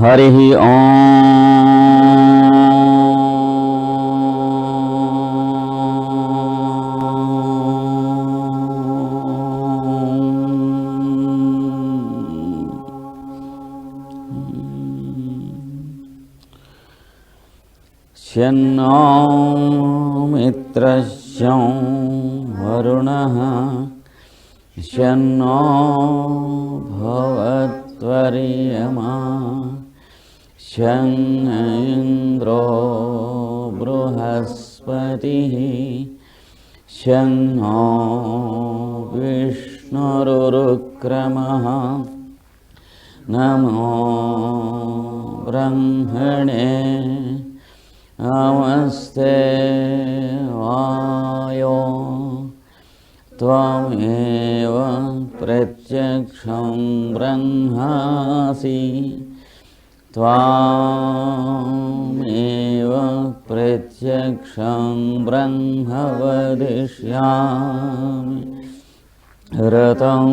Harihi Shanno mitrasya varunaha Shanno bhavatvariyama Shan Indro Bruhaspatihi Shanno Vishnurukramaha Namo Brahmane Namaste Vayo Tvameva Pratyaksham Brahmasi Tvameva Pratyaksham Brahma Vadishyami Ratam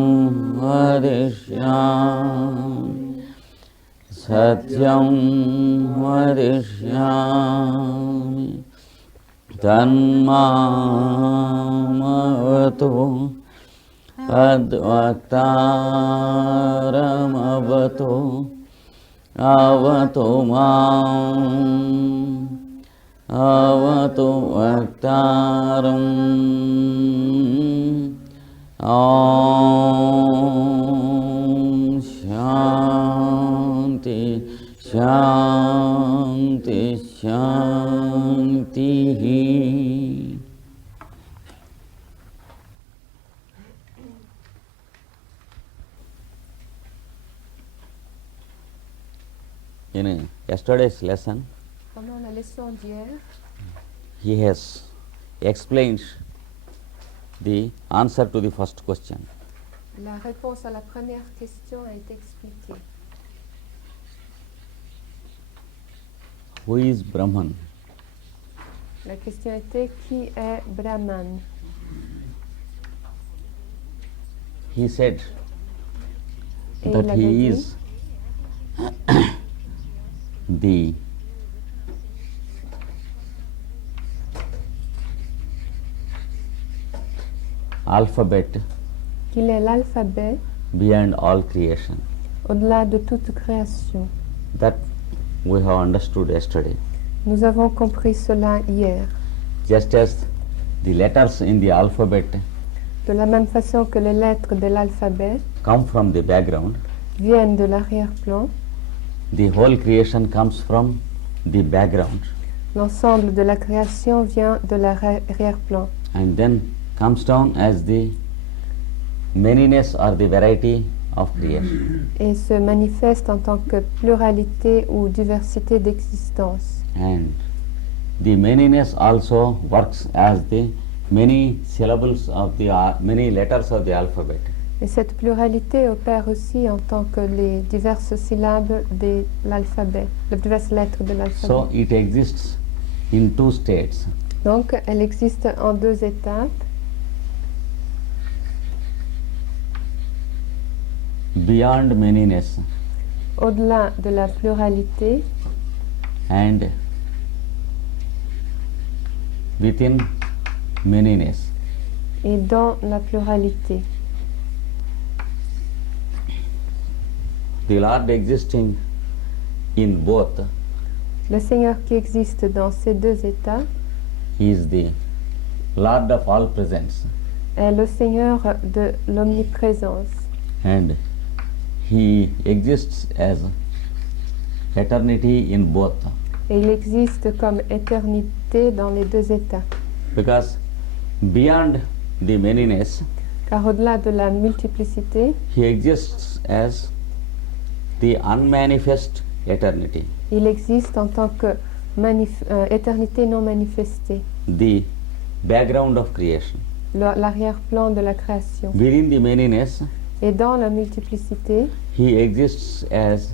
Vadishyami Satyam Vadishyami Tanmamavatu Advaktaramavatu Avatu Mam Avatu Vaktaram Om Shanti Shanti Shanti. In yesterday's lesson, pendant la leçon d'hier, he has explained the answer to the first question. la réponse à la première question a été expliquée. Who is Brahman? La question était qui est Brahman? He said Et that il avait he dit is the alphabet qu'il est l'alphabet beyond all creation. au-delà de toute création. That we have understood yesterday. Nous avons compris cela hier. Just as the letters in the alphabet De la même façon que les lettres de l'alphabet come from the background, viennent de l'arrière-plan, the whole creation comes from the background l'ensemble de la création vient de l'arrière-plan and then comes down as the manyness or the variety of creation. et se manifeste en tant que pluralité ou diversité d'existence. And the manyness also works as the many syllables of the many letters of the alphabet. Et cette pluralité opère aussi en tant que les diverses syllabes de l'alphabet, les diverses lettres de l'alphabet. So it exists in two states. Donc, elle existe en deux étapes. Beyond manyness Au-delà de la pluralité and within manyness. et dans la pluralité. The Lord existing in both Le Seigneur qui existe dans ces deux états is the Lord of all presence, est le Seigneur de l'omniprésence. and He exists as eternity in both, Et il existe comme éternité dans les deux états. because beyond the manyness Car au-delà de la multiplicité, He exists as the unmanifest eternity, il existe en tant que éternité non manifestée, the background of creation. l'arrière-plan de la création. Within the manyness, Et dans la multiplicité, He exists as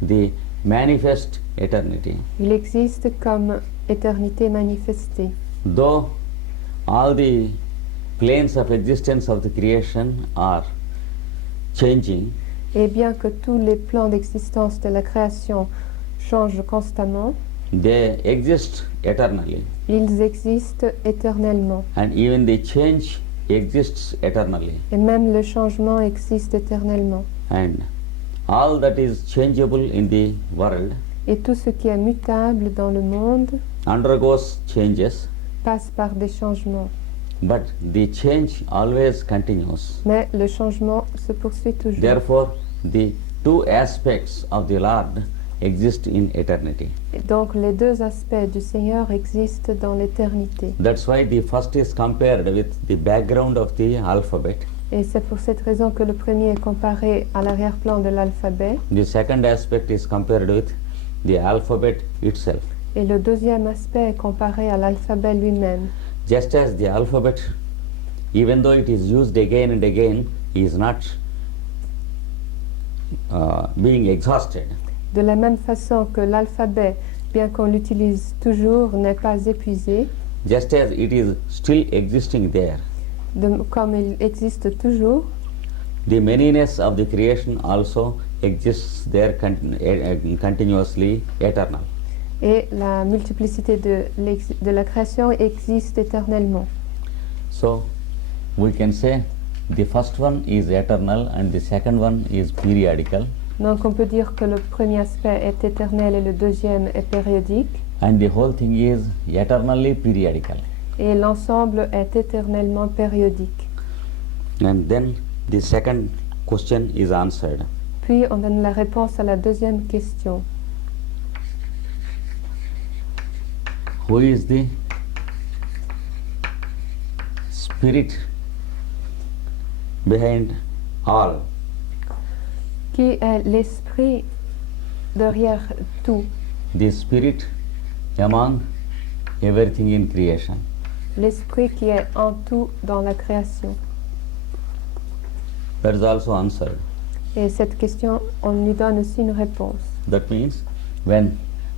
the manifest eternity. il existe comme éternité manifestée. Though all the planes of existence of the creation are changing, Et bien que tous les plans d'existence de la création changent constamment, they exist eternally, ils existent éternellement. and even the change exists eternally, Et même le changement existe éternellement. and all that is changeable in the world Et tout ce qui est mutable dans le monde undergoes changes, passe par des changements. but the change always continues. Mais le changement se poursuit toujours. Therefore, the two aspects of the Lord exist in eternity. Et donc les deux aspects du Seigneur existent dans l'éternité. That's why the first is compared with the background of the alphabet. Et c'est pour cette raison que le premier est comparé à l'arrière-plan de l'alphabet The second aspect is compared with the alphabet itself. et le deuxième aspect est comparé à l'alphabet lui-même. Just as the alphabet, even though it is used again and again, is not being exhausted. De la même façon que l'alphabet, bien qu'on l'utilise toujours, n'est pas épuisé, Just as it is still existing there, comme il existe toujours, the manyness of the creation also exists there continuously, eternal. et la multiplicité de la création existe éternellement. So we can say the first one is eternal and the second one is periodical, Donc on peut dire que le premier aspect est éternel et le deuxième est périodique, and the whole thing is eternally periodical. et l'ensemble est éternellement périodique. And then the second question is answered. Puis on donne la réponse à la deuxième question. Who is the spirit behind all? Qui est l'esprit derrière tout? The spirit among everything in creation. L'esprit qui est en tout dans la création. That is also answered. Et cette question, on lui donne aussi une réponse. That means when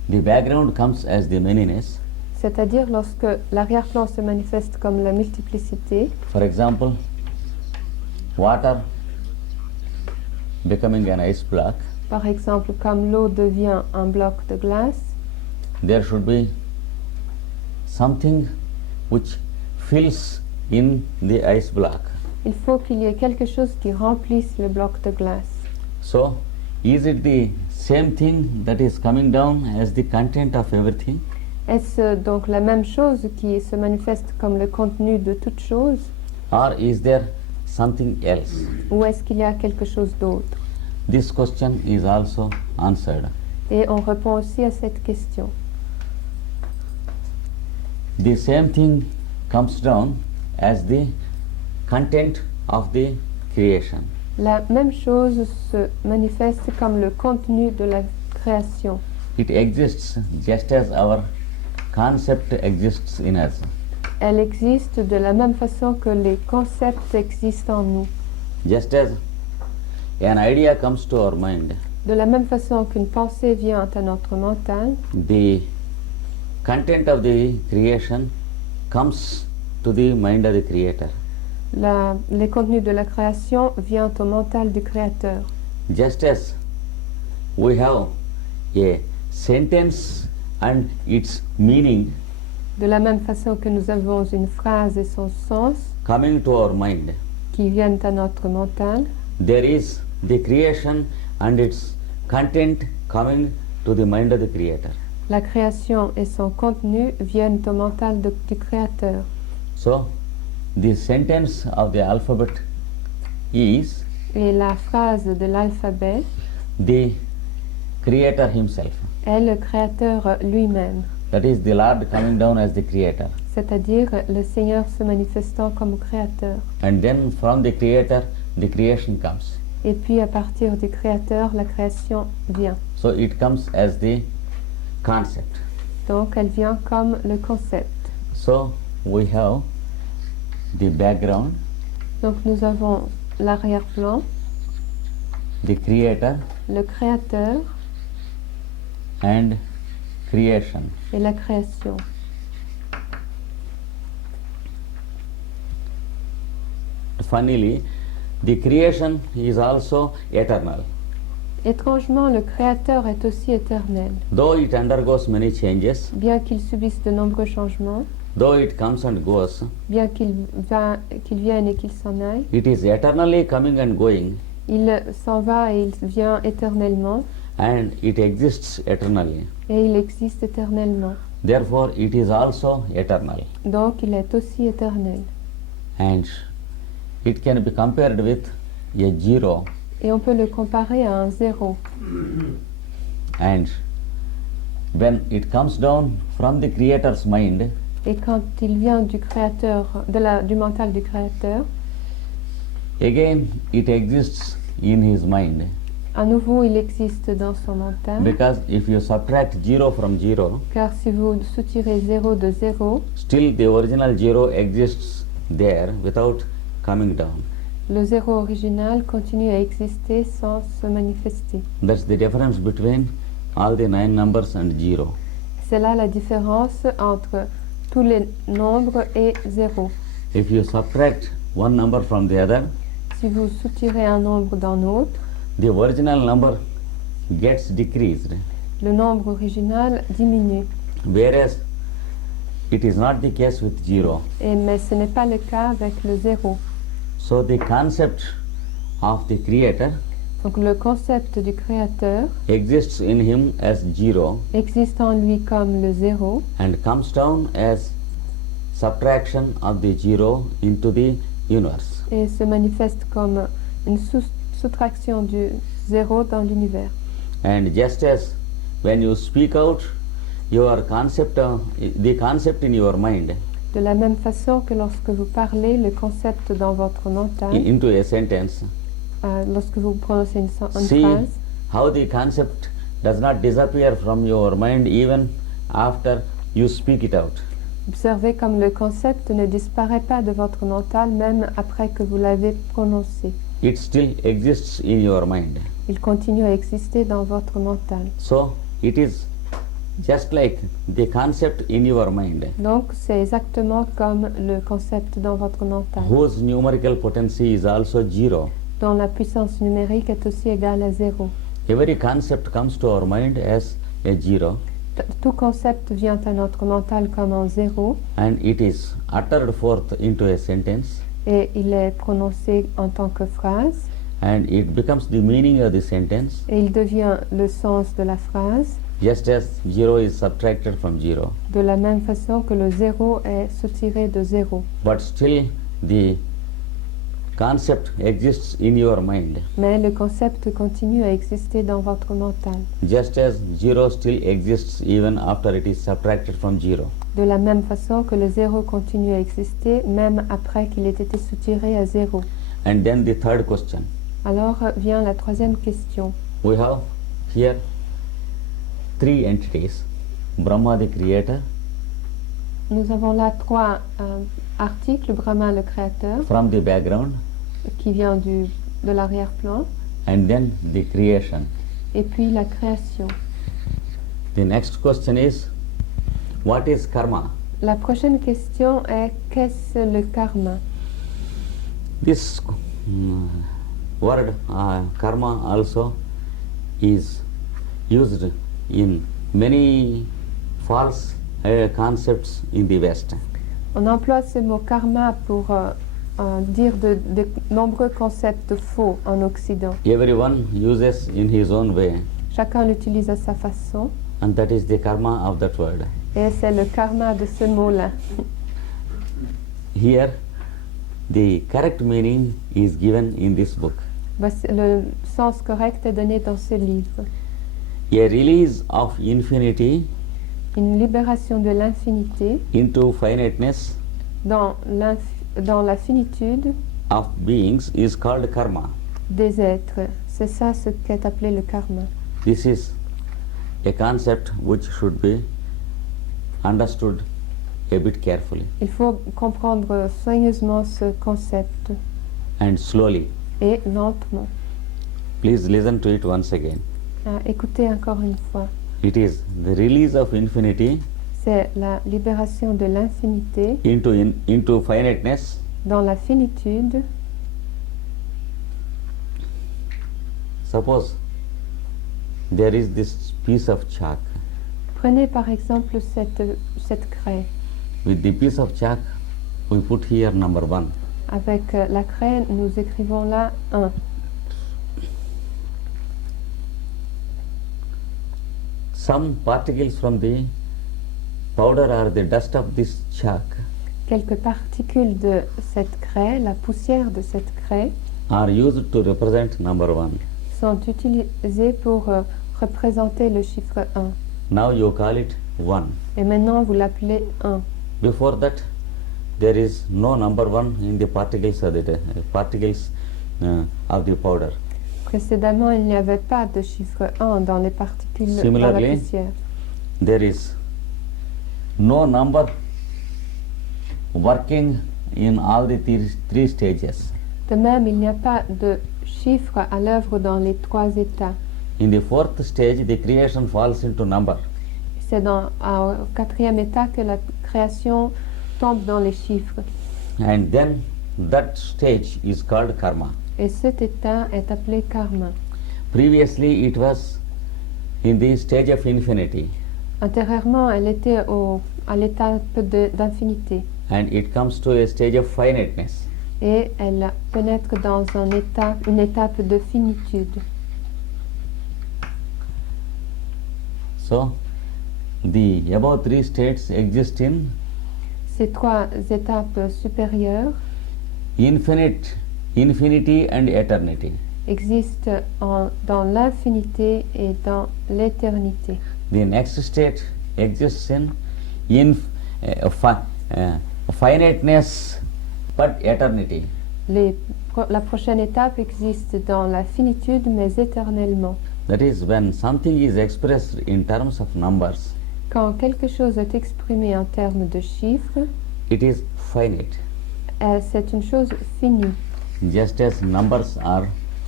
the background comes as the manyness, C'est-à-dire lorsque l'arrière-plan se manifeste comme la multiplicité, for example, water becoming an ice block, par exemple comme l'eau devient un bloc de glace, there should be something which fills in the ice block. il faut qu'il y ait quelque chose qui remplisse le bloc de glace. So, is it the same thing that is coming down as the content of everything? Est-ce donc la même chose qui se manifeste comme le contenu de toute chose, Or is there something else? ou est-ce qu'il y a quelque chose d'autre? This question is also answered. Et on répond aussi à cette question. The same thing comes down as the content of the creation. La même chose se manifeste comme le contenu de la création. It exists just as our concept exists in us. Elle existe de la même façon que les concepts existent en nous. Just as an idea comes to our mind, De la même façon qu'une pensée vient à notre mental, the content of the creation comes to the mind of the creator. les contenus de la création viennent au mental du créateur. Just as we have a sentence and its meaning De la même façon que nous avons une phrase et son sens coming to our mind, qui viennent à notre mental, there is the creation and its content coming to the mind of the creator. la création et son contenu viennent au mental du créateur. So, the sentence of the alphabet is Et la phrase de l'alphabet the creator himself. est le créateur lui-même, That is the Lord coming down as the creator. c'est-à-dire le Seigneur se manifestant comme créateur. And then from the creator, the creation comes. Et puis à partir du créateur, la création vient. So it comes as the concept. Donc elle vient comme le concept. So we have the background, Donc nous avons l'arrière-plan, the creator, le créateur and creation. et la création. Funnily, The creation is also eternal. Étrangement, le Créateur est aussi éternel. Though it undergoes many changes, Bien qu'il subisse de nombreux changements, though it comes and goes, bien qu'il vienne et qu'il s'en aille, it is eternally coming and going, il s'en va et il vient éternellement, and it exists eternally. et il existe éternellement. Therefore, it is also eternal. Donc, il est aussi éternel. And it can be compared with a zero. Et on peut le comparer à un zéro. And when it comes down from the Creator's mind, Et quand il vient du Créateur, du mental du Créateur, again it exists in his mind. à nouveau, il existe dans son mental. Because if you subtract zero from zero, Car si vous soutirez 0 de 0, still the original zero exists there without coming down. le 0 original continue à exister sans se manifester. That's the difference between all the 9 numbers and zero. C'est là la différence entre tous les nombres et 0. If you subtract one number from the other, Si vous soutirez un nombre d'un autre, the original number gets decreased, le nombre original diminue. whereas it is not the case with zero. Mais ce n'est pas le cas avec le 0. So the concept of the Creator Donc le concept du Créateur exists in him as zero existe en lui comme le 0 and comes down as subtraction of the zero into the universe. et se manifeste comme une soustraction du 0 dans l'univers. And just as when you speak out your concept, the concept in your mind De la même façon que lorsque vous parlez le concept dans votre mental, into a sentence, lorsque vous prononcez une see phrase, how the concept does not disappear from your mind even after you speak it out. observez comme le concept ne disparaît pas de votre mental même après que vous l'avez prononcé. It still exists in your mind. Il continue à exister dans votre mental. So it is just like the concept in your mind, Donc c'est exactement comme le concept dans votre mental, whose numerical potency is also zero. dont la puissance numérique est aussi égale à 0. Every concept comes to our mind as a zero, Tout concept vient à notre mental comme un 0 and it is uttered forth into a sentence, et il est prononcé en tant que phrase and it becomes the meaning of the sentence, et il devient le sens de la phrase just as zero is subtracted from zero. de la même façon que le 0 est soutiré de 0. But still the concept exists in your mind, Mais le concept continue à exister dans votre mental. just as zero still exists even after it is subtracted from zero. De la même façon que le 0 continue à exister même après qu'il ait été soutiré à 0. And then the third question. Alors vient la troisième question. We have here 3 entities: Brahma the creator, Nous avons là 3 articles, Brahma le créateur, from the background, qui vient de l'arrière-plan, and then the creation. et puis la création. The next question is, what is karma? La prochaine question est qu'est-ce le karma? This word karma also is used in many false concepts in the West. On emploie ce mot karma pour dire de nombreux concepts faux en Occident. Everyone uses in his own way, Chacun l'utilise à sa façon and that is the karma of that word. et c'est le karma de ce mot-là. Here, the correct meaning is given in this book. Voici le sens correct est donné dans ce livre. A release of infinity Une libération de l'infinité into finiteness dans la finitude of beings is called karma. des êtres. C'est ça ce qu'est appelé le karma. This is a concept which should be understood a bit carefully Il faut comprendre soigneusement ce concept and slowly. et lentement. Please listen to it once again. Écoutez encore une fois. It is the release of infinity C'est la libération de l'infinité into finiteness dans la finitude Suppose there is this piece of chalk. Prenez par exemple cette craie. With the piece of chalk, we put here number 1. Avec la craie, nous écrivons là 1. Some particles from the powder or the dust of this chalk Quelques particules de cette craie, la poussière de cette craie, are used to represent number 1. sont utilisées pour représenter le chiffre 1. Now you call it 1. Et maintenant, vous l'appelez 1. Before that, there is no number 1 in the particles of the powder. Précédemment, il n'y avait pas de chiffre 1 dans les particules dans la Similarly, poussière. there is no number working in all the three stages. De même, il n'y a pas de chiffre à l'œuvre dans les 3 états. In the 4th stage, the creation falls into number. C'est au 4e état que la création tombe dans les chiffres. And then that stage is called karma. Et cet état est appelé karma. Previously, it was in the stage of infinity, Antérieurement, elle était à l'étape d'infinité. and it comes to a stage of finiteness. Et elle pénètre dans une étape de finitude. So, the above 3 states exist in Ces 3 étapes supérieures infinity and eternity. existent dans l'infinité et dans l'éternité. The next state exists in finiteness but eternity. La prochaine étape existe dans la finitude, mais éternellement. That is when something is expressed in terms of numbers, Quand quelque chose est exprimé en termes de chiffres, it is finite, c'est une chose finie. just as numbers are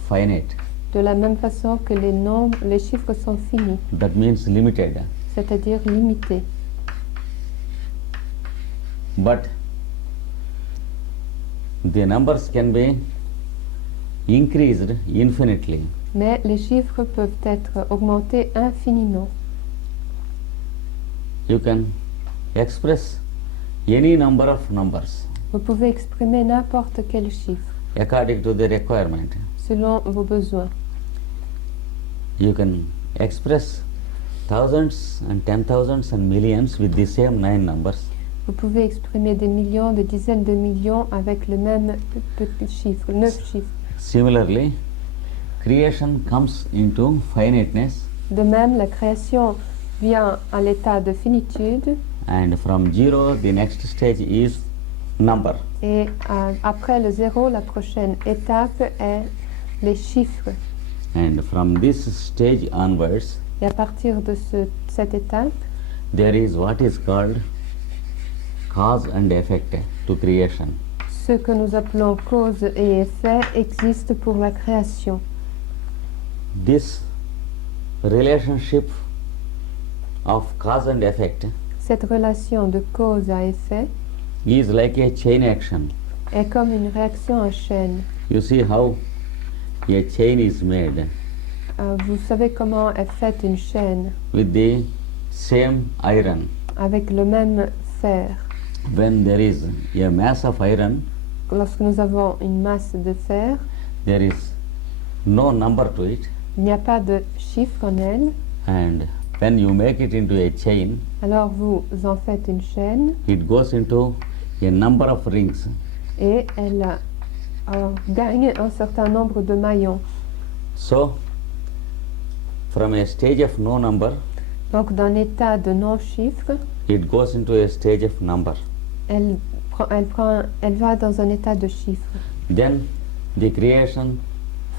finite. De la même façon que les chiffres sont finis, That means limited. c'est-à-dire limités. But the numbers can be increased infinitely. Mais les chiffres peuvent être augmentés infiniment. You can express any number of numbers Vous pouvez exprimer n'importe quel chiffre according to the requirement. selon vos besoins. You can express thousands and 10,000s and millions with the same 9 numbers. Vous pouvez exprimer des millions, des dizaines de millions avec le même petit chiffre, 9 chiffres. Similarly, creation comes into finiteness, De même, la création vient à l'état de finitude and from 0 the next stage is number. et après le 0, la prochaine étape est les chiffres. And from this stage onwards, Et à partir de cette étape, there is what is called cause and effect to creation. ce que nous appelons cause et effet existe pour la création. This relationship of cause and effect Cette relation de cause à effet is like a chain action. est comme une réaction en chaîne. You see how a chain is made Vous savez comment est faite une chaîne with the same iron. avec le même fer. When there is a mass of iron, Lorsque nous avons une masse de fer, there is no number to it, il n'y a pas de chiffre en elle. and when you make it into a chain, Alors vous en faites une chaîne it goes into a number of rings. et elle gagne un certain nombre de maillons. So, from a stage of no number, Donc d'un état de non-chiffre, it goes into a stage of number. elle va dans un état de chiffre. Then the creation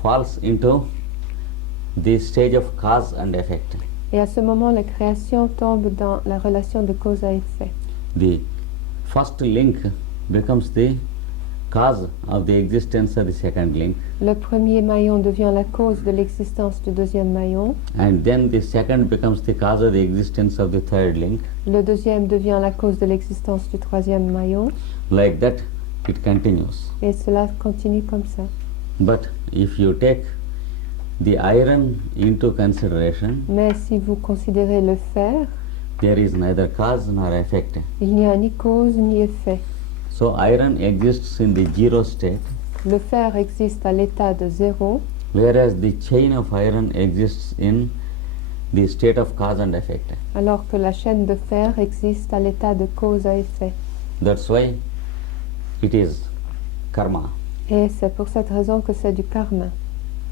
falls into the stage of cause and effect. Et à ce moment, la création tombe dans la relation de cause à effet. The first link becomes the cause of the existence of the second link, Le premier maillon devient la cause de l'existence du deuxième maillon. and then the second becomes the cause of the existence of the third link. Le deuxième devient la cause de l'existence du troisième maillon. Like that, it continues. Et cela continue comme ça. But if you take the iron into consideration, Mais si vous considérez le fer, there is neither cause nor effect. il n'y a ni cause ni effet. So iron exists in the zero state, Le fer existe à l'état de zéro, whereas the chain of iron exists in the state of cause and effect. alors que la chaîne de fer existe à l'état de cause à effet. That's why it is karma. Et c'est pour cette raison que c'est du karma.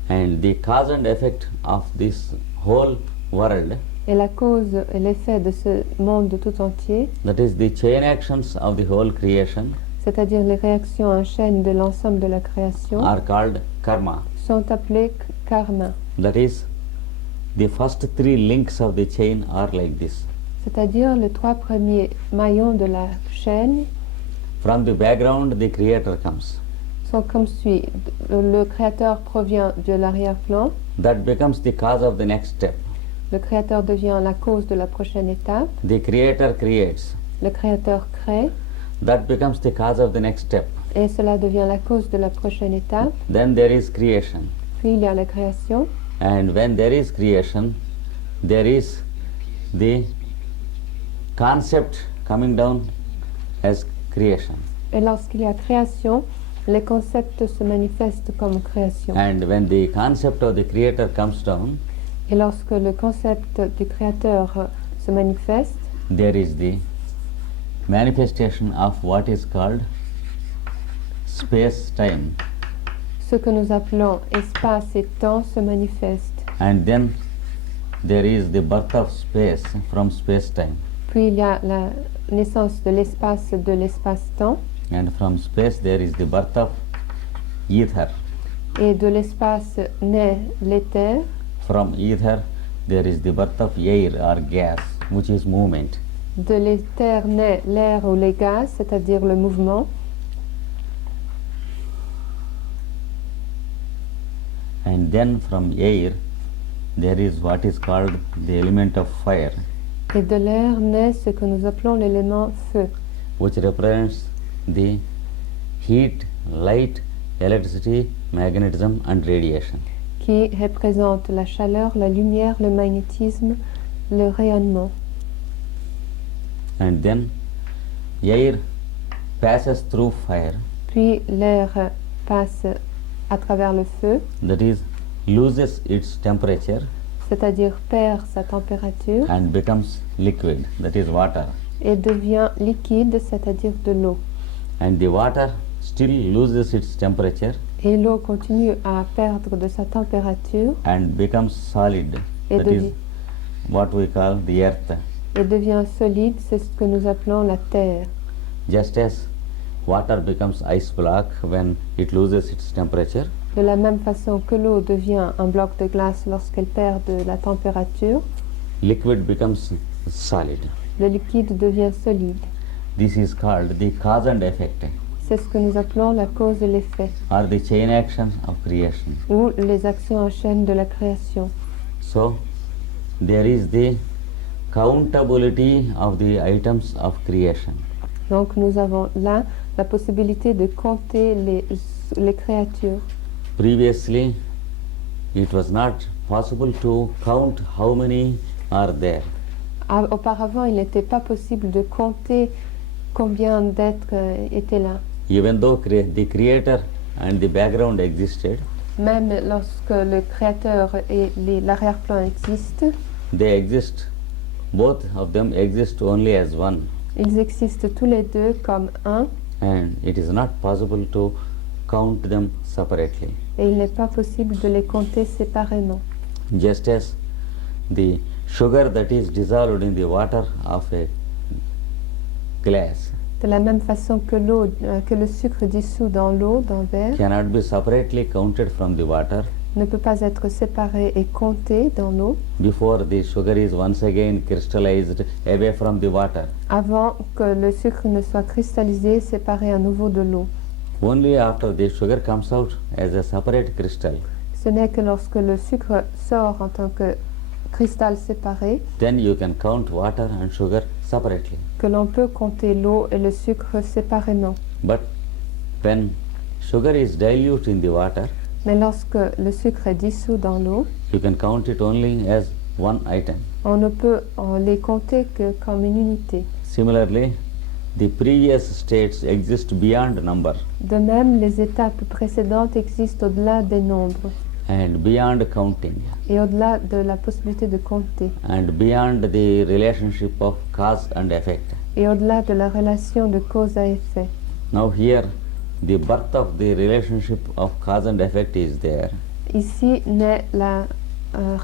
And the cause and effect of this whole world, Et la cause et l'effet de ce monde tout entier, that is the chain actions of the whole creation, c'est-à-dire les réactions en chaîne de l'ensemble de la création, are called karma. sont appelées karma. That is, the first three links of the chain are like this. C'est-à-dire les trois premiers maillons de la chaîne From the background, the creator comes. sont comme suit. Le créateur provient de l'arrière-plan. That becomes the cause of the next step. Le créateur devient la cause de la prochaine étape. The creator creates. Le créateur crée That becomes the cause of the next step. et cela devient la cause de la prochaine étape. Then there is creation. Puis il y a la création. And when there is creation, there is the concept coming down as creation. Et lorsqu'il y a création, les concepts se manifestent comme création. And when the concept of the creator comes down, Et lorsque le concept du créateur se manifeste, there is the manifestation of what is called space-time. ce que nous appelons espace et temps se manifeste. And then there is the birth of space from space-time. Puis il y a la naissance de l'espace-temps. And from space there is the birth of ether. Et de l'espace naît l'éther. From ether there is the birth of air or gas, which is movement. De l'éther naît l'air ou les gaz, c'est-à-dire le mouvement. And then from air there is what is called the element of fire, Et de l'air naît ce que nous appelons l'élément feu, which represents the heat, light, electricity, magnetism and radiation. qui représente la chaleur, la lumière, le magnétisme, le rayonnement. And then air passes through fire, Puis l'air passe à travers le feu, that is loses its temperature c'est-à-dire perd sa température and becomes liquid, that is water. et devient liquide, c'est-à-dire de l'eau. And the water still loses its temperature Et l'eau continue à perdre de sa température and becomes solid, et, that is what we call the earth. et devient solide, c'est ce que nous appelons la terre. Just as water becomes ice block when it loses its temperature, De la même façon que l'eau devient un bloc de glace lorsqu'elle perd de la température, liquid becomes solid. le liquide devient solide. This is called the cause and effect, C'est ce que nous appelons la cause et l'effet, or the chain action of creation. ou les actions en chaîne de la création. So there is the countability of the items of creation. Donc nous avons là la possibilité de compter les créatures. Previously, it was not possible to count how many are there. Auparavant, il n'était pas possible de compter combien d'êtres étaient là. Even though the creator and the background existed, Même lorsque le créateur et l'arrière-plan existent, they exist, both of them exist only as one. ils existent tous les deux comme un, And it is not possible to count them separately. et il n'est pas possible de les compter séparément. Just as the sugar that is dissolved in the water of a glass De la même façon que l'eau, que le sucre dissous dans l'eau, d'un verre, cannot be separately counted from the water ne peut pas être séparé et compté dans l'eau before the sugar is once again crystallized away from the water. avant que le sucre ne soit cristallisé, séparé à nouveau de l'eau. Only after the sugar comes out as a separate crystal, Ce n'est que lorsque le sucre sort en tant que cristal séparé then you can count water and sugar separately. que l'on peut compter l'eau et le sucre séparément. But when sugar is dilute in the water, Mais lorsque le sucre est dissous dans l'eau, you can count it only as one item. on ne peut les compter que comme une unité. Similarly, the previous states exist beyond number De même, les étapes précédentes existent au-delà des nombres and beyond counting et au-delà de la possibilité de compter and beyond the relationship of cause and effect. et au-delà de la relation de cause à effet. Now here, the birth of the relationship of cause and effect is there, Ici naît la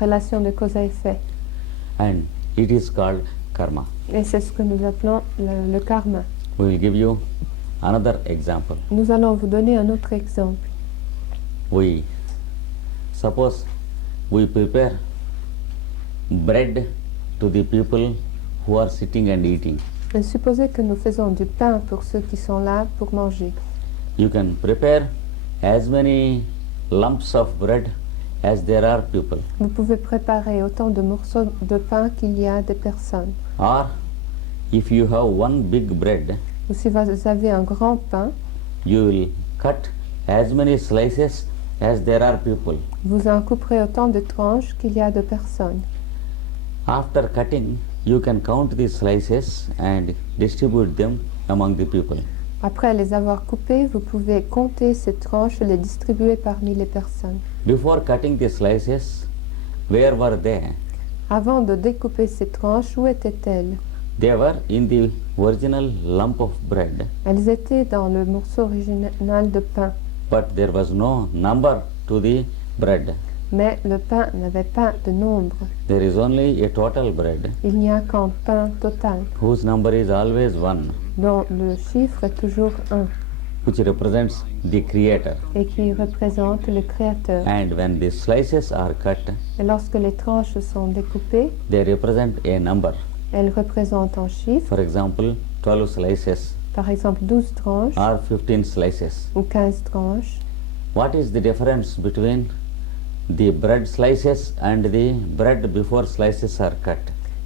relation de cause à effet and it is called karma. et c'est ce que nous appelons le karma. We will give you another example. Nous allons vous donner un autre exemple. Suppose we prepare bread to the people who are sitting and eating. Supposez que nous faisons du pain pour ceux qui sont là pour manger. You can prepare as many lumps of bread as there are people. Vous pouvez préparer autant de morceaux de pain qu'il y a des personnes. Or, if you have one big bread, Ou si vous avez un grand pain, you will cut as many slices as there are people. vous en couperez autant de tranches qu'il y a de personnes. After cutting, you can count the slices and distribute them among the people. Après les avoir coupées, vous pouvez compter ces tranches et les distribuer parmi les personnes. Before cutting the slices, where were they? Avant de découper ces tranches, où étaient-elles? They were in the original lump of bread, Elles étaient dans le morceau original de pain, but there was no number to the bread. mais le pain n'avait pas de nombre. There is only a total bread Il n'y a qu'un pain total, whose number is always 1, dont le chiffre est toujours 1 which represents the creator. et qui représente le Créateur. And when the slices are cut, Et lorsque les tranches sont découpées, they represent a number. elles représentent un chiffre, For example, 12 slices par exemple 12 tranches or 15 slices. ou 15 tranches. What is the difference between the bread slices and the bread before slices are cut?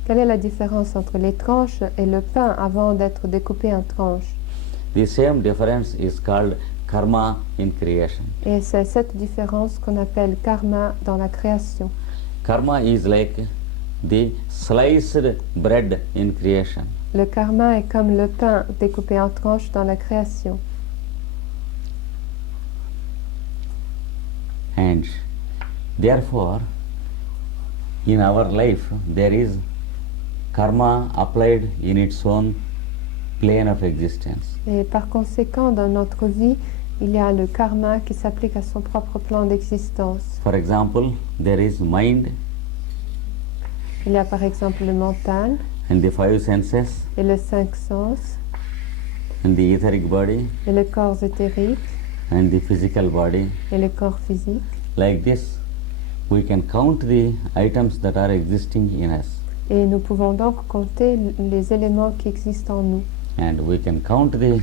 Quelle est la différence entre les tranches et le pain avant d'être découpé en tranches? The same difference is called karma in creation. Et c'est cette différence qu'on appelle karma dans la création. Karma is like the sliced bread in creation. Le karma est comme le pain découpé en tranches dans la création. And therefore, in our life, there is karma applied in its own plane of existence. Et par conséquent, dans notre vie, il y a le karma qui s'applique à son propre plan d'existence. For example, there is mind Il y a par exemple le mental and the 5 senses et les 5 sens and the etheric body et le corps éthérique and the physical body. et le corps physique. Like this, we can count the items that are existing in us, Et nous pouvons donc compter les éléments qui existent en nous. and we can count the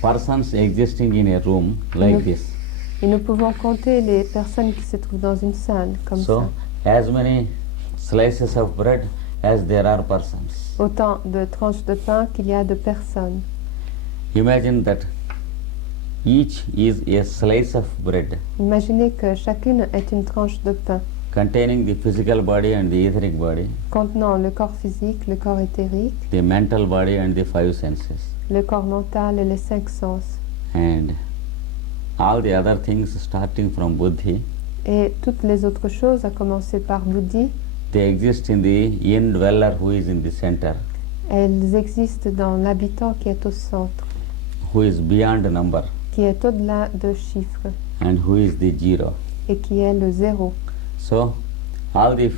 persons existing in a room like Nous- this. Et nous pouvons compter les personnes qui se trouvent dans une salle comme So, ça. as many slices of bread as there are persons. Autant de tranches de pain qu'il y a de personnes. Imagine that each is a slice of bread Imaginez que chacune est une tranche de pain containing the physical body and the etheric body, contenant le corps physique, le corps éthérique, the mental body and the 5 senses, le corps mental et les 5 sens. and all the other things starting from buddhi. Et toutes les autres choses, à commencer par Buddhi, They exist in the indweller who is in the center, elles existent dans l'habitant qui est au centre, who is beyond number, qui est au-delà de chiffres and who is the zero. et qui est le zéro. So, all the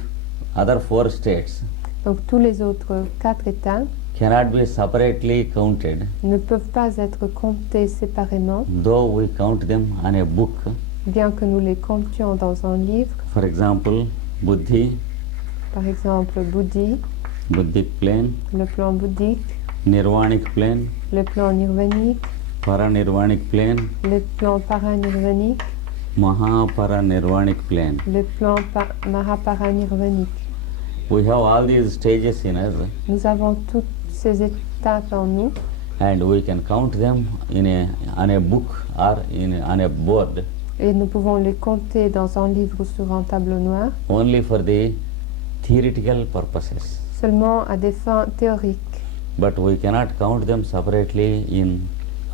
other 4 states Donc tous les autres 4 états cannot be separately counted, ne peuvent pas être comptés séparément, though we count them on a book. bien que nous les comptions dans un livre. For example, buddhi, Par exemple, Buddhi, buddhic plane, le plan bouddhique, nirvanic plane, le plan nirvanique, paranirvanic plane, le plan paranirvanique, mahaparanirvanic plane. le plan mahaparanirvanique. We have all these stages in us, Nous avons toutes ces étapes en nous and we can count them on a book or on a board. Et nous pouvons les compter dans un livre ou sur un tableau noir only for the theoretical purposes. seulement à des fins théoriques. But we cannot count them separately in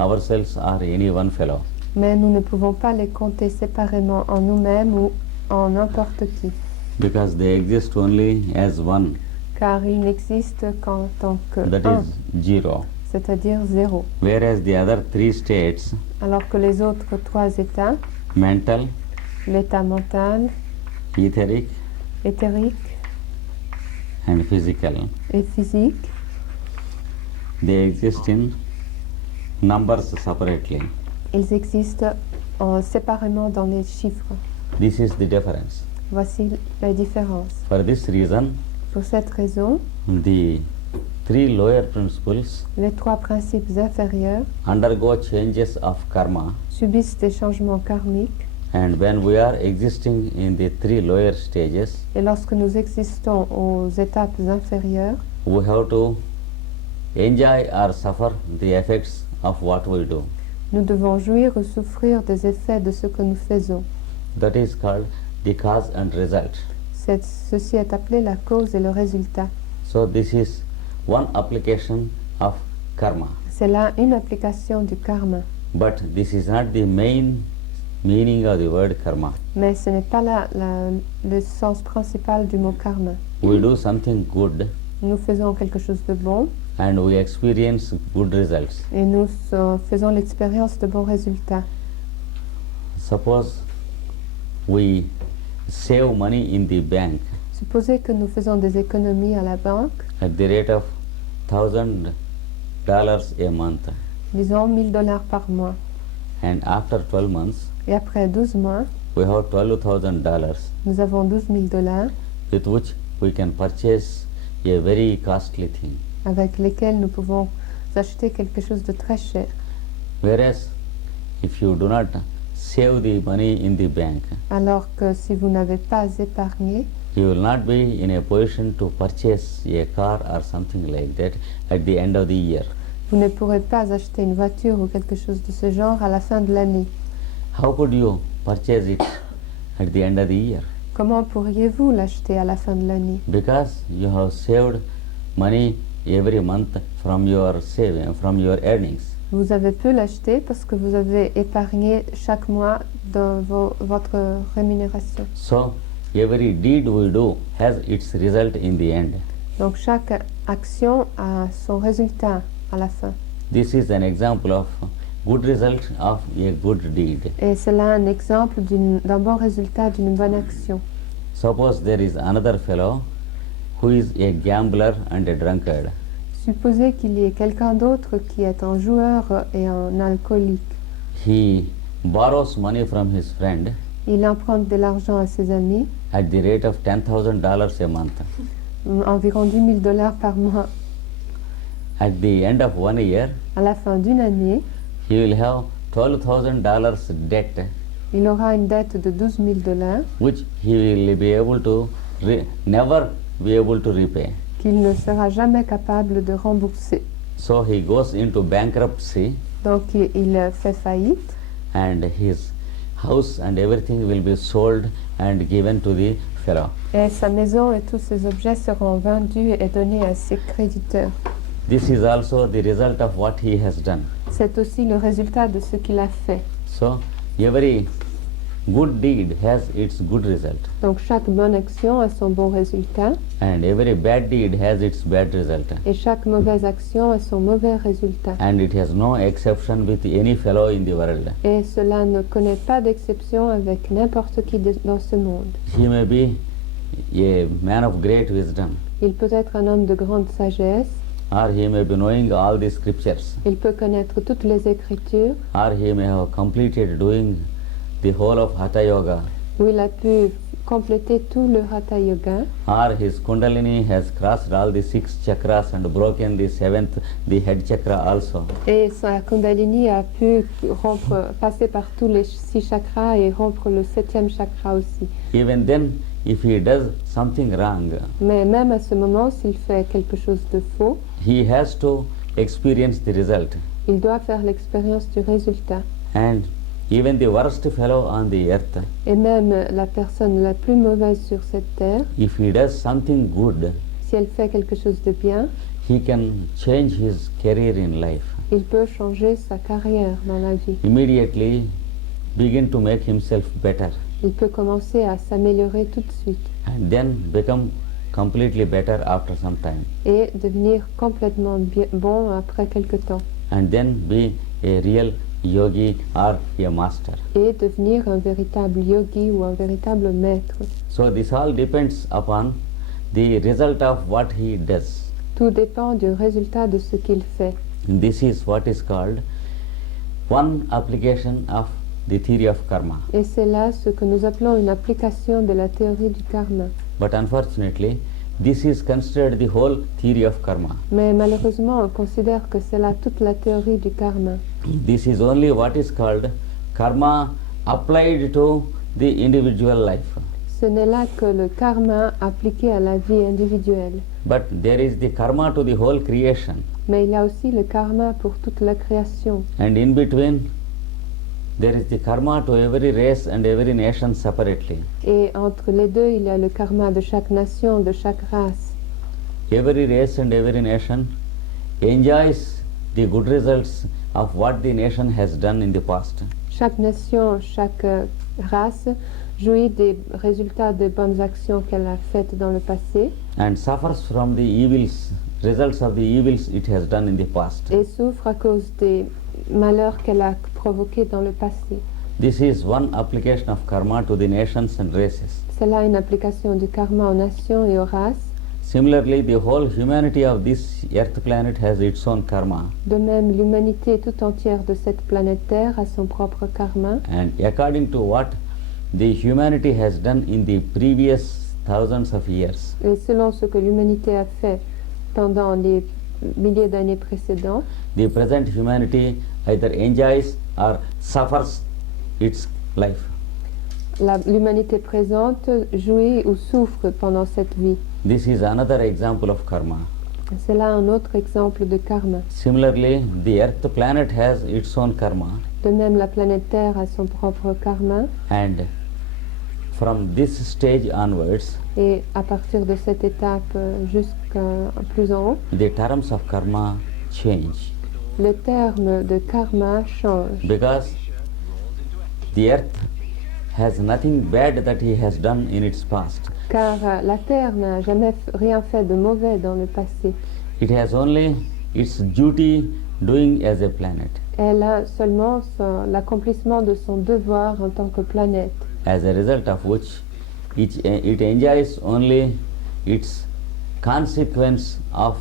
ourselves or any one fellow. Mais nous ne pouvons pas les compter séparément en nous-mêmes ou en n'importe qui, Because they exist only as one, car ils n'existent qu'en tant que that un, is zero. c'est-à-dire zéro. Whereas the other three states, Alors que les autres trois états, mental, l'état mental, etheric, éthérique and physical, et physique, they exist in numbers separately. ils existent séparément dans les chiffres. This is the difference. Voici la différence. For this reason, Pour cette raison, the three lower principles les trois principes inférieurs undergo changes of karma, subissent des changements karmiques, and when we are existing in the three lower stages, et lorsque nous existons aux étapes inférieures, we have to enjoy or suffer the effects of what we do. nous devons jouir ou souffrir des effets de ce que nous faisons. That is called the cause and result. Ceci est appelé la cause et le résultat. So this is one application of karma. C'est là une application du karma. But this is not the main meaning of the word karma. Mais ce n'est pas le sens principal du mot karma. We do something good Nous faisons quelque chose de bon and we experience good results. et nous faisons l'expérience de bons résultats. Suppose we save money in the bank Supposez que nous faisons des économies à la banque, at the rate of $1,000 a month, disons $1,000 par mois. and after 12 months Et après 12 mois, we have $12,000 nous avons $12,000 with which we can purchase a very costly thing. avec lesquels nous pouvons acheter quelque chose de très cher. Whereas if you do not save the money in the bank, Alors que si vous n'avez pas épargné, you will not be in a position to purchase a car or something like that at the end of the year. vous ne pourrez pas acheter une voiture ou quelque chose de ce genre à la fin de l'année. How could you purchase it at the end of the year? Comment pourriez-vous l'acheter à la fin de l'année? Because you have saved money every month from your saving, from your earnings. Vous avez pu l'acheter parce que vous avez épargné chaque mois dans votre rémunération. So every deed we do has its result in the end. Donc chaque action a son résultat à la fin. This is an example of good result of a good deed. Et c'est là un exemple d'un bon résultat d'une bonne action. Suppose there is another fellow who is a gambler and a drunkard. Supposez qu'il y ait quelqu'un d'autre qui est un joueur et un alcoolique. He borrows money from his friend Il emprunte de l'argent à ses amis, at the rate of $10,000 a month. environ $10,000 par mois. At the end of 1 year, À la fin d'une année, he will have $12,000 debt, il aura une dette de $12,000 which he will be able to never be able to repay. qu'il ne sera jamais capable de rembourser. So he goes into bankruptcy, Donc il fait faillite and his house and everything will be sold and given to the fellow. et sa maison et tous ses objets seront vendus et donnés à ses créditeurs. This is also the result of what he has done. C'est aussi le résultat de ce qu'il a fait. So every good deed has its good result, Donc chaque bonne action a son bon résultat and every bad deed has its bad result, et chaque mauvaise action a son mauvais résultat. and it has no exception with any fellow in the world. Et cela ne connaît pas d'exception avec n'importe qui dans ce monde. He may be a man of great wisdom, Il peut être un homme de grande sagesse, or he may be knowing all the scriptures, il peut connaître toutes les écritures, or he may have completed doing the whole of Hatha Yoga, ou il a pu compléter tout le Hatha Yoga, or his Kundalini has crossed all the 6 chakras and broken the 7th, the head chakra also. et sa Kundalini a pu passer par tous les 6 chakras et rompre le 7e chakra aussi. Even then, if he does something wrong, Mais même à ce moment, s'il fait quelque chose de faux, he has to experience the result. il doit faire l'expérience du résultat. And even the worst fellow on the earth, Et même la personne la plus mauvaise sur cette terre, if he does something good, si elle fait quelque chose de bien, he can change his career in life. il peut changer sa carrière dans la vie. Immediately begin to make himself better Il peut commencer à s'améliorer tout de suite and then become completely better after some time et devenir complètement bon après quelque temps and then be a real yogi or a master. et devenir un véritable yogi ou un véritable maître. So this all depends upon the result of what he does. Tout dépend du résultat de ce qu'il fait. This is what is called one application of the theory of karma. Et c'est là ce que nous appelons une application de la théorie du karma. But unfortunately, this is considered the whole theory of karma. Mais malheureusement, on considère que c'est là toute la théorie du karma. This is only what is called karma applied to the individual life. Ce n'est là que le karma appliqué à la vie individuelle. But there is the karma to the whole creation. Mais il y a aussi le karma pour toute la création. And in between, there is the karma to every race and every nation separately. Et entre les deux, il y a le karma de chaque nation, de chaque race. Every race and every nation enjoys the good results of what the nation has done in the past. Chaque nation, chaque race jouit des résultats des bonnes actions qu'elle a faites dans le passé And suffers from the evils, results of the evils it has done in the past. et souffre à cause des malheurs qu'elle a provoqués dans le passé. This is one application of karma to the nations and races. C'est là une application du karma aux nations et aux races. Similarly, the whole humanity of this earth planet has its own karma. De même, l'humanité tout entière de cette planète Terre a son propre karma. And according to what the humanity has done in the previous thousands of years, Et selon ce que l'humanité a fait pendant les milliers d'années précédentes, the present humanity either enjoys or suffers its life. l'humanité présente jouit ou souffre pendant cette vie. This is another example of karma. C'est là un autre exemple de karma. Similarly, the earth planet has its own karma, De même, la planète Terre a son propre karma. and from this stage onwards, Et à partir de cette étape jusqu'à plus en haut, the terms of karma change, le terme de karma change. because the earth has nothing bad that he has done in its past. Car la Terre n'a jamais rien fait de mauvais dans le passé. It has only its duty doing as a planet. Elle a seulement l'accomplissement de son devoir en tant que planète. As a result of which it enjoys only its consequence of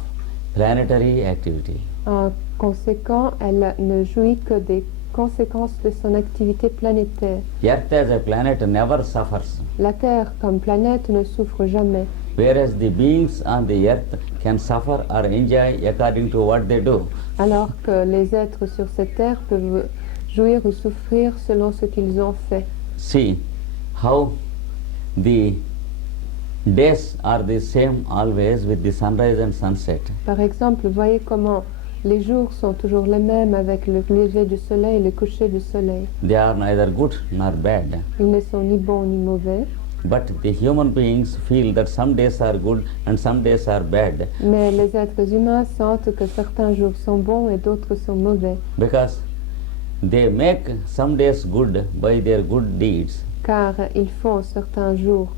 planetary activity. En conséquent, elle ne jouit que des conséquences de son activité planétaire. Earth as a planet never suffers, La Terre comme planète ne souffre jamais, whereas the beings on the earth can suffer or enjoy according to what they do. alors que les êtres sur cette Terre peuvent jouir ou souffrir selon ce qu'ils ont fait. See how the days are the same always with the sunrise and sunset. Par exemple, voyez comment les jours sont toujours les mêmes avec le lever du soleil et le coucher du soleil. They are neither good nor bad. Ils ne sont ni bons ni mauvais, But the human beings feel that some days are good and some days are bad, mais les êtres humains sentent que certains jours sont bons et d'autres sont mauvais, because they make some days good by their good deeds, car ils font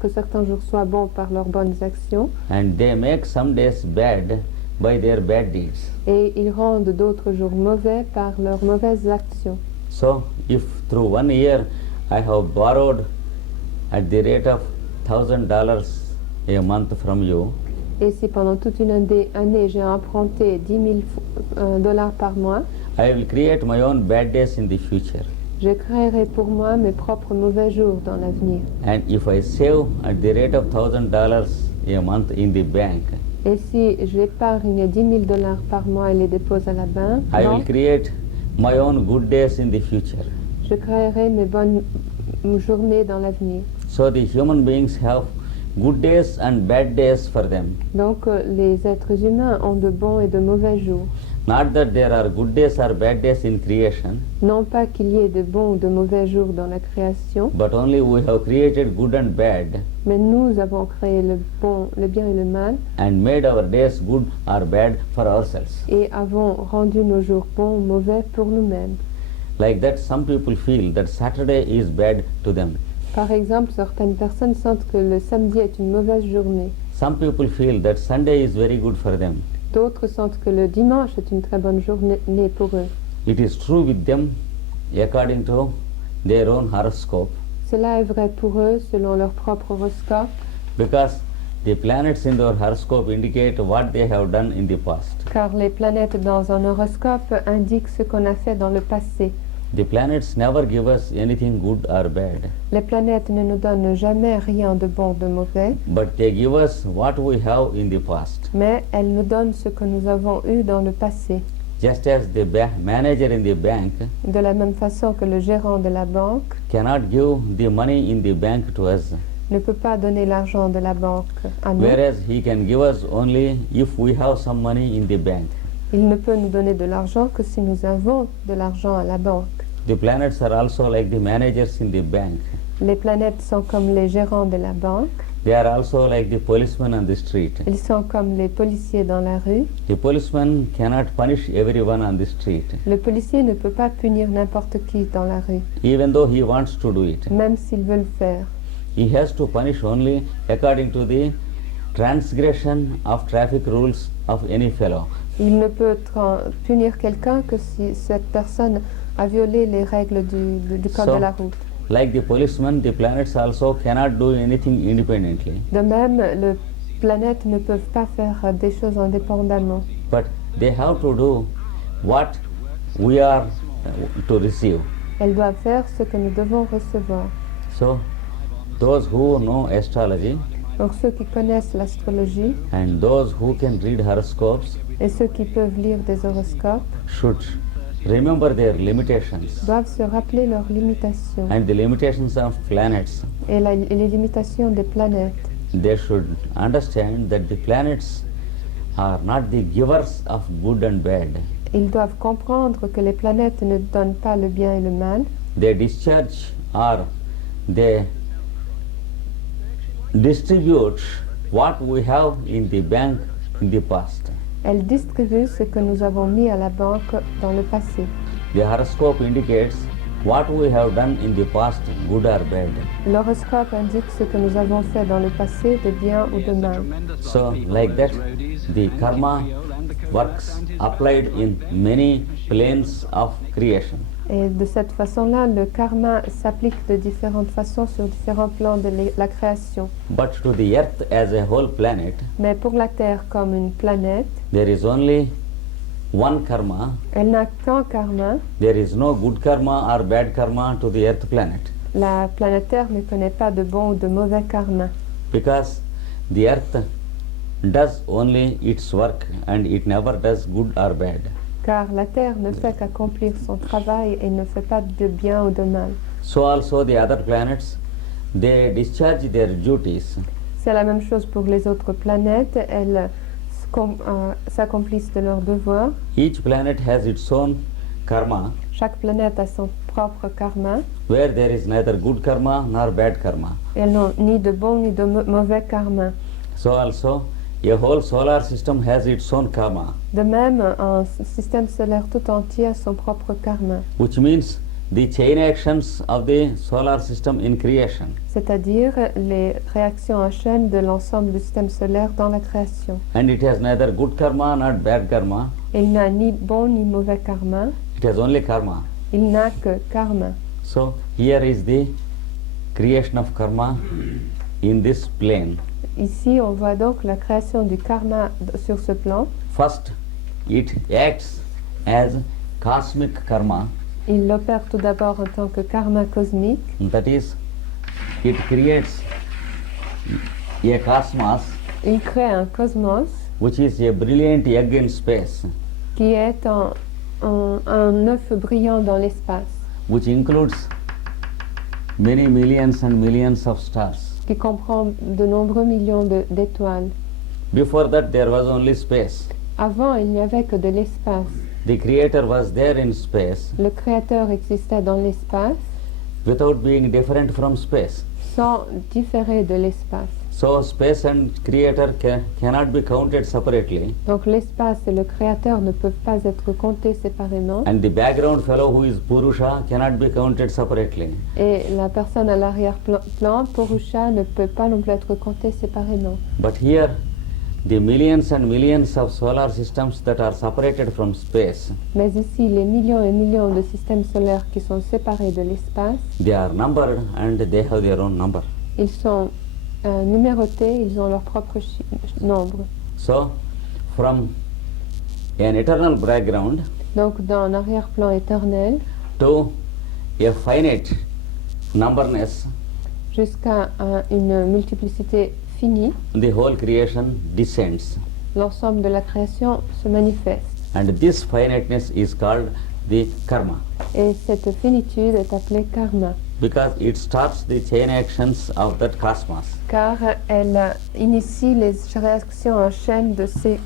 que certains jours soient bons par leurs bonnes actions, and they make some days bad by their bad deeds. et ils rendent d'autres jours mauvais par leurs mauvaises actions. So if through 1 year I have borrowed at the rate of $1,000 a month from you, Et si pendant toute une année j'ai emprunté 10 000 dollars par mois, I will create my own bad days in the future. je créerai pour moi mes propres mauvais jours dans l'avenir. And if I save at the rate of $1,000 a month in the bank, Et si j'épargne 10 000 dollars par mois et les dépose à la banque, I will create my own good days in the future. je créerai mes bonnes journées dans l'avenir. So the human beings have good days and bad days for them. Donc les êtres humains ont de bons et de mauvais jours. Not that there are good days or bad days in creation, Non pas qu'il y ait de bons ou de mauvais jours dans la création, but only we have created good and bad mais nous avons créé le bon, le bien et le mal, and made our days good or bad for ourselves. et avons rendu nos jours bons ou mauvais pour nous-mêmes. Like that, some people feel that Saturday is bad to them. Par exemple, certaines personnes sentent que le samedi est une mauvaise journée. Some people feel that Sunday is very good for them. D'autres sentent que le dimanche est une très bonne journée pour eux. It is true with them according to their own horoscope, Cela est vrai pour eux selon leur propre horoscope, because the planets in their horoscope indicate what they have done in the past. car les planètes dans un horoscope indiquent ce qu'on a fait dans le passé. The planets never give us anything good or bad, Les planètes ne nous donnent jamais rien de bon ou de mauvais, but they give us what we have in the past. mais elles nous donnent ce que nous avons eu dans le passé. Just as the manager in the bank De la même façon que le gérant de la banque cannot give the money in the bank to us, ne peut pas donner l'argent de la banque à nous, whereas he can give us only if we have some money in the bank. il ne peut nous donner de l'argent que si nous avons de l'argent à la banque. The planets are also like the managers in the bank. Les planètes sont comme les gérants de la banque, They are also like the policemen on the street. ils sont comme les policiers dans la rue. The policeman cannot punish everyone on the street, Le policier ne peut pas punir n'importe qui dans la rue, even though he wants to do it. même s'il veut le faire. He has to punish only according to the transgression of traffic rules of any fellow. Il ne peut punir quelqu'un que si cette personne a violé les règles du code So, de la route. Like the policeman, the planets also cannot do anything independently, De même, les planètes ne peuvent pas faire des choses indépendamment, but they have to do what we are to receive. elles doivent faire ce que nous devons recevoir. So, those who know astrology Donc ceux qui connaissent l'astrologie and those who can read horoscopes et ceux qui peuvent lire des horoscopes should remember their limitations doivent se rappeler leurs limitations and the limitations of planets. et les limitations des planètes. They should understand that the planets are not the givers of good and bad. Ils doivent comprendre que les planètes ne donnent pas le bien et le mal. They discharge or they distribute what we have in the bank in the past. Elles distribuent ce que nous avons mis à la banque dans le passé. The horoscope indicates what we have done in the past, good or bad. L'horoscope indique ce que nous avons fait dans le passé, de bien ou de mal. So, like that, the karma works applied in many planes of creation. Et de cette façon-là, le karma s'applique de différentes façons sur différents plans de la création. But to the earth as a whole planet, Mais pour la Terre comme une planète, there is only one karma. elle n'a qu'un karma. There is no good karma or bad karma to the earth planet, La planète Terre ne connaît pas de bon ou de mauvais karma. because the earth does only its work and it never does good or bad. Car la Terre ne fait qu'accomplir son travail et ne fait pas de bien ou de mal. So also the other planets, they discharge their duties C'est la même chose pour les autres planètes. Elles s'accomplissent de leurs devoirs. Each planet has its own karma, Chaque planète a son propre karma. where there is neither good karma nor bad karma. Elles n'ont ni de bon ni de mauvais karma. So also a whole solar system has its own karma, De même, un système solaire tout entier a son propre karma. which means the chain actions of the solar system in creation. C'est-à-dire les réactions en chaîne de l'ensemble du système solaire dans la création. And it has neither good karma nor bad karma. Il n'a ni bon ni mauvais karma. It has only karma. Il n'a que karma. So here is the creation of karma in this plane. Ici, on voit donc la création du karma sur ce plan. First, it acts as cosmic karma. Il l'opère tout d'abord en tant que karma cosmique. That is, it creates a cosmos Il crée un cosmos which is a brilliant egg in space, qui est un œuf brillant dans l'espace, which includes many millions and millions of stars. qui comprend de nombreux millions d'étoiles. Before that, there was only space. Avant, il n'y avait que de l'espace. The Creator was there in space Le Créateur existait dans l'espace without being different from space. sans différer de l'espace. So space and Creator cannot be counted separately. Donc l'espace et le Créateur ne peuvent pas être comptés séparément. And the background fellow who is Purusha cannot be counted separately. Et la personne à l'arrière-plan, Purusha, ne peut pas non plus être comptée séparément. But here, the millions and millions of solar systems that are separated from space, Mais ici, les millions et millions de systèmes solaires qui sont séparés de l'espace, they are numbered and they have their own number. ils sont numérotés, ils ont leur propre nombre. So, from an eternal background Donc d'un arrière-plan éternel to a finite numberness, jusqu'à une multiplicité finie, the whole creation descends. l'ensemble de la création se manifeste. And this finiteness is called the karma, Et cette finitude est appelée karma, because it starts the chain actions of that cosmos. car elle initie les réactions en chaîne de ces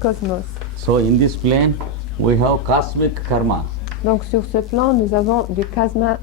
cosmos. So in this plane, we have cosmic karma. Donc sur ce plan, nous avons du karma